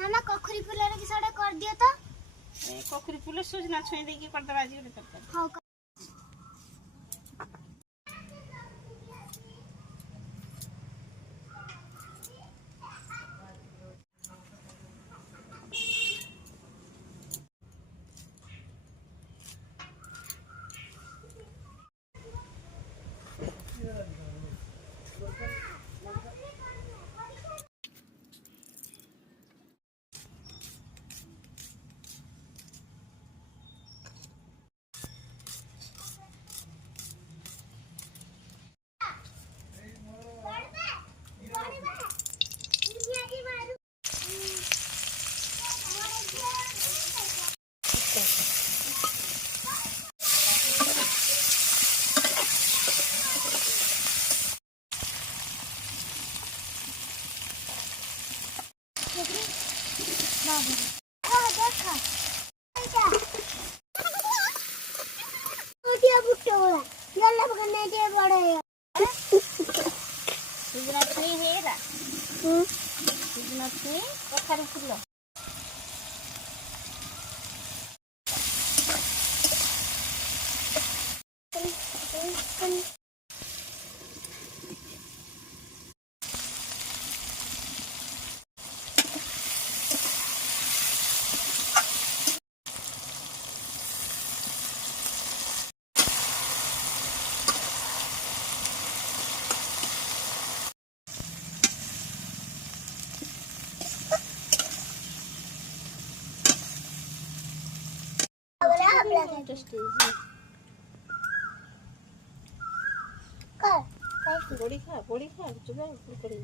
मामा कखरी full रे किसडे कर दियो तो ए कखरी फूल सुजना छुई दे के कर दबा जी के तरकारी हां बाबू हां देखा ओटिया बुट्टोला याला बगने जे बड़े सुजना छुई हेरा सुजना छुई कखरी फूल टेस्टी कर बड़ी खा चुप पड़ी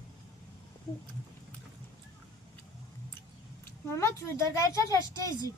मामा चुदर गायचा टेस्टी